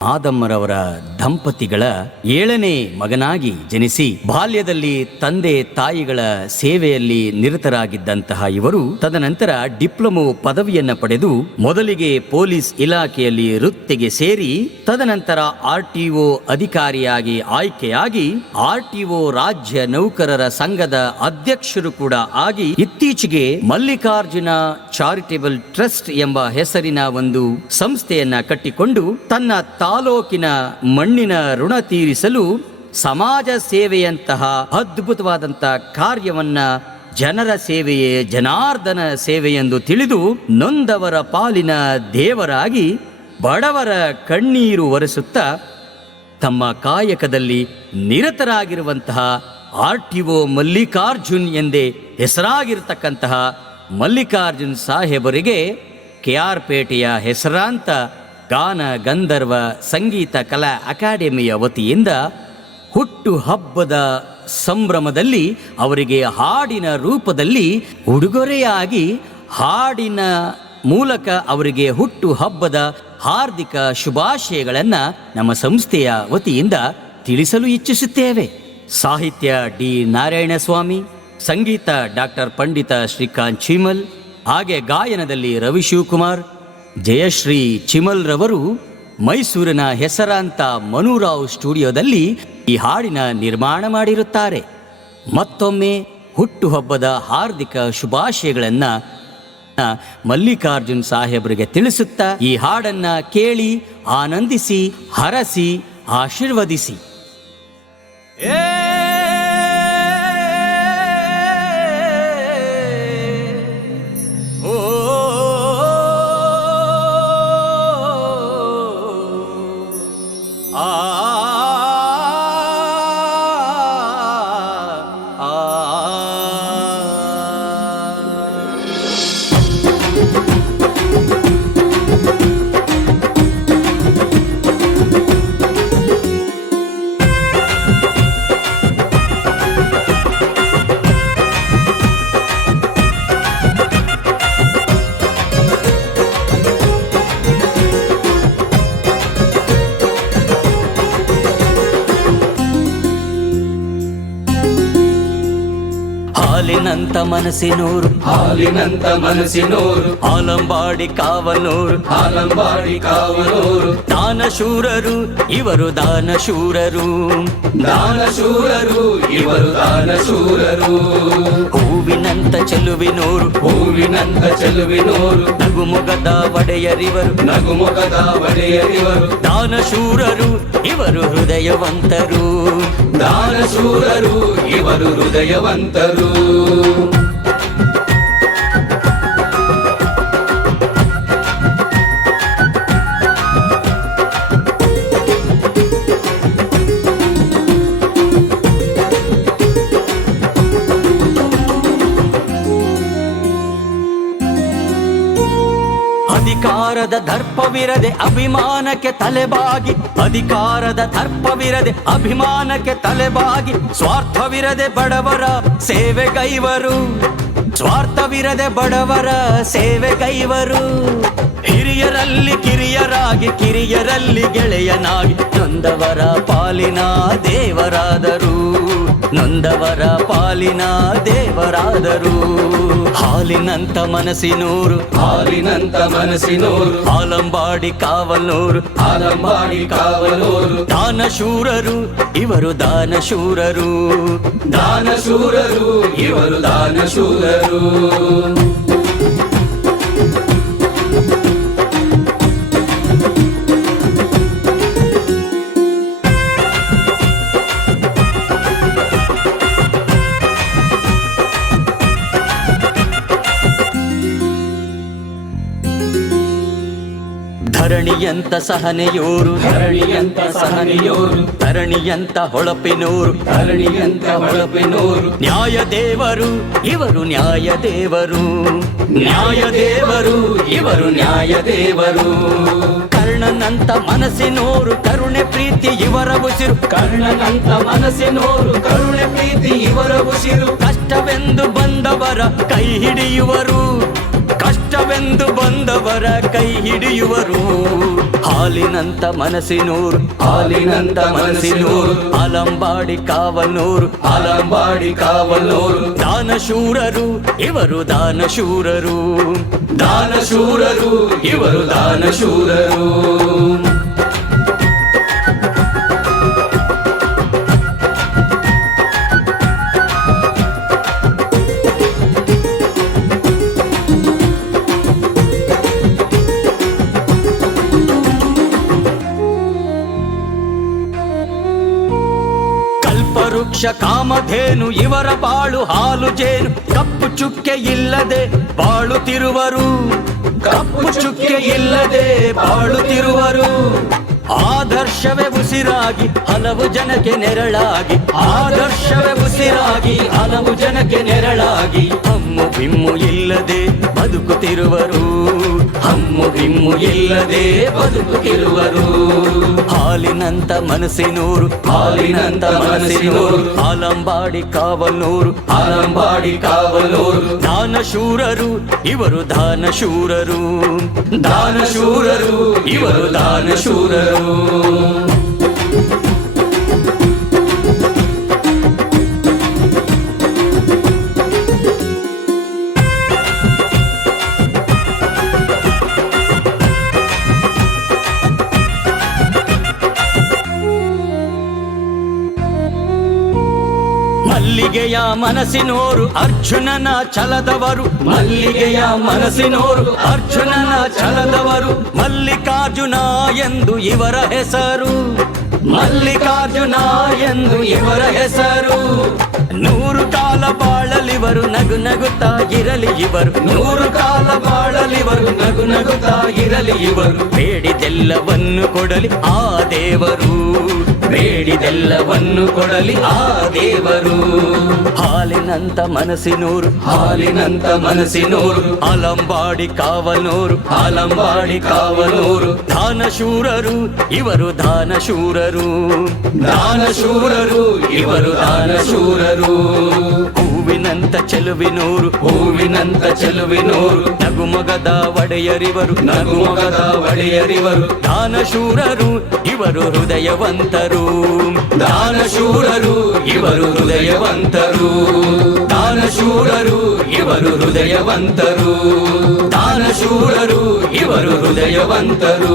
ಆದಮ್ಮರವರ ದಂಪತಿಗಳ 7ನೇ ಮಗನಾಗಿ ಜನಿಸಿ ಬಾಲ್ಯದಲ್ಲಿ ತಂದೆ ತಾಯಿಗಳ ಸೇವೆಯಲ್ಲಿ ನಿರತರಾಗಿದ್ದಂತಹ ಇವರು ತದನಂತರ ಡಿಪ್ಲೊಮೊ ಪದವಿಯನ್ನ ಪಡೆದು ಮೊದಲಿಗೆ ಪೊಲೀಸ್ ಇಲಾಖೆಯಲ್ಲಿ ವೃತ್ತಿಗೆ ಸೇರಿ ತದನಂತರ RTO ಅಧಿಕಾರಿಯಾಗಿ ಆಯ್ಕೆಯಾಗಿ RTO ರಾಜ್ಯ ನೌಕರರ ಸಂಘದ ಅಧ್ಯಕ್ಷರು ಕೂಡ ಆಗಿ ಇತ್ತೀಚೆಗೆ ಮಲ್ಲಿಕಾರ್ಜುನ ಚಾರಿಟೇಬಲ್ ಟ್ರಸ್ಟ್ ಎಂಬ ಹೆಸರಿನ ಒಂದು ಸಂಸ್ಥೆಯನ್ನ ಕಟ್ಟಿಕೊಂಡು ತನ್ನ ತಾಲೂಕಿನ ಮಣ್ಣಿನ ಋಣ ತೀರಿಸಲು ಸಮಾಜ ಸೇವೆಯಂತಹ ಅದ್ಭುತವಾದಂತಹ ಕಾರ್ಯವನ್ನ ಜನರ ಸೇವೆಯೇ ಜನಾರ್ದನ ಸೇವೆಯೆಂದು ತಿಳಿದು ನೊಂದವರ ಪಾಲಿನ ದೇವರಾಗಿ ಬಡವರ ಕಣ್ಣೀರು ಒರೆಸುತ್ತಾ ತಮ್ಮ ಕಾಯಕದಲ್ಲಿ ನಿರತರಾಗಿರುವಂತಹ RTO ಮಲ್ಲಿಕಾರ್ಜುನ್ ಎಂದೇ ಹೆಸರಾಗಿರತಕ್ಕಂತಹ ಮಲ್ಲಿಕಾರ್ಜುನ್ ಸಾಹೇಬರಿಗೆ KR ಪೇಟೆಯ ಹೆಸರಾಂತ ಗಾನ ಗಂಧರ್ವ ಸಂಗೀತ ಕಲಾ ಅಕಾಡೆಮಿಯ ವತಿಯಿಂದ ಹುಟ್ಟು ಹಬ್ಬದ ಸಂಭ್ರಮದಲ್ಲಿ ಅವರಿಗೆ ಹಾಡಿನ ರೂಪದಲ್ಲಿ ಉಡುಗೊರೆಯಾಗಿ ಹಾಡಿನ ಮೂಲಕ ಅವರಿಗೆ ಹುಟ್ಟು ಹಬ್ಬದ ಹಾರ್ದಿಕ ಶುಭಾಶಯಗಳನ್ನು ನಮ್ಮ ಸಂಸ್ಥೆಯ ವತಿಯಿಂದ ತಿಳಿಸಲು ಇಚ್ಛಿಸುತ್ತೇವೆ. ಸಾಹಿತ್ಯ D ನಾರಾಯಣಸ್ವಾಮಿ, ಸಂಗೀತ ಡಾಕ್ಟರ್ ಪಂಡಿತ ಶ್ರೀಕಾಂತ್ ಚಿಮಲ್, ಹಾಗೆ ಗಾಯನದಲ್ಲಿ ರವಿ ಶಿವಕುಮಾರ್, ಜಯಶ್ರೀ ಚಿಮಲ್ ರವರು ಮೈಸೂರಿನ ಹೆಸರಾಂತ ಮನುರಾವ್ ಸ್ಟುಡಿಯೋದಲ್ಲಿ ಈ ಹಾಡಿನ ನಿರ್ಮಾಣ ಮಾಡಿರುತ್ತಾರೆ. ಮತ್ತೊಮ್ಮೆ ಹುಟ್ಟುಹಬ್ಬದ ಹಾರ್ದಿಕ ಶುಭಾಶಯಗಳನ್ನ ಮಲ್ಲಿಕಾರ್ಜುನ್ ಸಾಹೇಬರಿಗೆ ತಿಳಿಸುತ್ತಾ ಈ ಹಾಡನ್ನ ಕೇಳಿ ಆನಂದಿಸಿ ಹರಸಿ ಆಶೀರ್ವದಿಸಿ. ಹಾಲಿನಂತ ಮನಸ್ಸಿನೂರು, ಹಾಲಿನಂತ ಮನಸ್ಸಿನೋರು, ಆಲಂಬಾಡಿ ಕಾವನೂರು, ಆಲಂಬಾಡಿ ಕಾವನೂರು, ದಾನಶೂರರು ಇವರು ದಾನಶೂರರು, ದಾನಶೂರರು ಇವರು ದಾನಶೂರರು. ಹೂವಿನಂತ ಚೆಲುವಿನೂರು, ಹೂವಿನಂತ ಚೆಲುವಿನೋರು, ನಗುಮೊಗದ ಒಡೆಯರಿವರು, ನಗುಮೊಗದ ಒಡೆಯರಿವರು. ದಾನಶೂರರು ಇವರು ಹೃದಯವಂತರು, ದಾನಶೂರರು ಇವರು ಹೃದಯವಂತರು. ಅಧಿಕಾರದ ದರ್ಪವಿರದೆ ಅಭಿಮಾನಕ್ಕೆ ತಲೆಬಾಗಿ, ಅಧಿಕಾರದ ದರ್ಪವಿರದೆ ಅಭಿಮಾನಕ್ಕೆ ತಲೆಬಾಗಿ, ಸ್ವಾರ್ಥವಿರದೆ ಬಡವರ ಸೇವೆಗೈವರು, ಸ್ವಾರ್ಥವಿರದೆ ಬಡವರ ಸೇವೆಗೈವರು. ಹಿರಿಯರಲ್ಲಿ ಕಿರಿಯರಾಗಿ ಕಿರಿಯರಲ್ಲಿ ಗೆಳೆಯನಾಗಿ ನೊಂದವರ ಪಾಲಿನ ದೇವರಾದರು, ನೊಂದವರ ಪಾಲಿನ ದೇವರಾದರು. ಹಾಲಿನಂತ ಮನಸ್ಸಿನೂರು, ಹಾಲಿನಂತ ಮನಸ್ಸಿನೋರು, ಆಲಂಬಾಡಿ ಕಾವನೂರು, ಆಲಂಬಾಡಿ ಕಾವನೂರು. ದಾನಶೂರರು ಇವರು ದಾನಶೂರರು, ದಾನಶೂರರು ಇವರು ದಾನಶೂರರು. ಧರಣಿಯಂತ ಸಹನೆಯೂರು, ಧರಣಿಯಂತ ಸಹನೆಯೋರು, ಧರಣಿಯಂತ ಹೊಳಪಿನೂರು, ಧರಣಿಯಂತ ಹೊಳಪಿನೋರು. ನ್ಯಾಯ ದೇವರು ಇವರು ನ್ಯಾಯ ದೇವರು, ನ್ಯಾಯ ದೇವರು ಇವರು ನ್ಯಾಯ ದೇವರು. ಕರ್ಣನಂತ ಮನಸ್ಸಿನೋರು, ಕರುಣೆ ಪ್ರೀತಿ ಇವರ ಉಸಿರು, ಕರ್ಣನಂತ ಮನಸ್ಸಿನೋರು, ಕರುಣೆ ಪ್ರೀತಿ ಇವರ ಉಸಿರು. ಕಷ್ಟವೆಂದು ಬಂದವರ ಕೈ ಹಿಡಿಯುವರು, ಕಷ್ಟವೆಂದು ಬಂದವರ ಕೈ ಹಿಡಿಯುವರು. ಹಾಲಿನಂತ ಮನಸ್ಸಿನೂರು, ಹಾಲಿನಂತ ಮನಸ್ಸಿನೂರು, ಅಲಂಬಾಡಿ ಕಾವನೂರು, ಅಲಂಬಾಡಿ ಕಾವಲೂರು. ದಾನಶೂರರು ಇವರು ದಾನಶೂರರು, ದಾನಶೂರರು ಇವರು ದಾನಶೂರರು. ಕಲ್ಪವೃಕ್ಷ ಕಾಮಧೇನು ಇವರ ಬಾಳು ಹಾಲು ಜೇನು. ಕಪ್ಪು ಚುಕ್ಕೆ ಇಲ್ಲದೆ ಬಾಳುತ್ತಿರುವರು, ಕಪ್ಪು ಚುಕ್ಕೆ ಇಲ್ಲದೆ ಬಾಳುತ್ತಿರುವರು. ಆದರ್ಶವೇ ಉಸಿರಾಗಿ ಹಲವು ಜನಕ್ಕೆ ನೆರಳಾಗಿ, ಆದರ್ಶವೇ ಉಸಿರಾಗಿ ಹಲವು ಜನಕ್ಕೆ ನೆರಳಾಗಿ. ಹಮ್ಮು ಬಿಮ್ಮು ಇಲ್ಲದೆ ಬದುಕುತ್ತಿರುವರು, ಹಮ್ಮು ಬಿಮ್ಮು ಇಲ್ಲದೆ ಬದುಕುತ್ತಿರುವರು. ಹಾಲಿನಂತ ಮನಸ್ಸಿನೂರು, ಹಾಲಿನಂತ ಮನಸ್ಸಿನೂರು, ಅಲಂಬಾಡಿ ಕಾವನೂರು, ಅಲಂಬಾಡಿ ಕಾವಲೂರು. ದಾನಶೂರರು ಇವರು ದಾನಶೂರರು, ದಾನಶೂರರು ಇವರು ದಾನಶೂರರು. ಮಲ್ಲಿಗೆಯ ಮನಸ್ಸಿನೋರು ಅರ್ಜುನನ ಛಲದವರು, ಮಲ್ಲಿಗೆಯ ಮನಸ್ಸಿನೋರು ಅರ್ಜುನನ ಛಲದವರು. ಮಲ್ಲಿಕಾರ್ಜುನ ಎಂದು ಇವರ ಹೆಸರು, ಮಲ್ಲಿಕಾರ್ಜುನ ಎಂದು ಇವರ ಹೆಸರು. 100 ಕಾಲ ಬಾಳಲಿವರು, ನಗು ನಗುತ್ತಾ ಇರಲಿ ಇವರು, 100 ಕಾಲ ಬಾಳಲಿವರು, ನಗು ನಗುತ್ತಾ ಇರಲಿ ಇವರು. ಬೇಡಿದೆಲ್ಲವನ್ನು ಕೊಡಲಿ ಆ ದೇವರು, ಬೇಡಿದೆಲ್ಲವನ್ನು ಕೊಡಲಿ ಆ ದೇವರು. ಹಾಲಿನಂತ ಮನಸ್ಸಿನೂರು, ಹಾಲಿನಂತ ಮನಸ್ಸಿನೂರು, ಅಲಂಬಾಡಿ ಕಾವನೂರು, ಅಲಂಬಾಡಿ ಕಾವಲೂರು. ದಾನಶೂರರು ಇವರು ದಾನಶೂರರು, ದಾನಶೂರರು ಇವರು ದಾನಶೂರರು. ಹೂವಿನಂತ ಚೆಲುವಿನೂರು, ಹೂವಿನಂತ ಚೆಲುವಿನೂರು, ನಗುಮೊಗದ ಒಡೆಯರಿವರು, ನಗುಮೊಗದ ಒಡೆಯರಿವರು. ದಾನಶೂರರು ಇವರು ಹೃದಯವಂತರು, ದಾನಶೂರರು ಇವರು ಹೃದಯವಂತರು. ದಾನಶೂರರು ಇವರು ಹೃದಯವಂತರು. ದಾನಶೂರರು ಇವರು ಹೃದಯವಂತರು.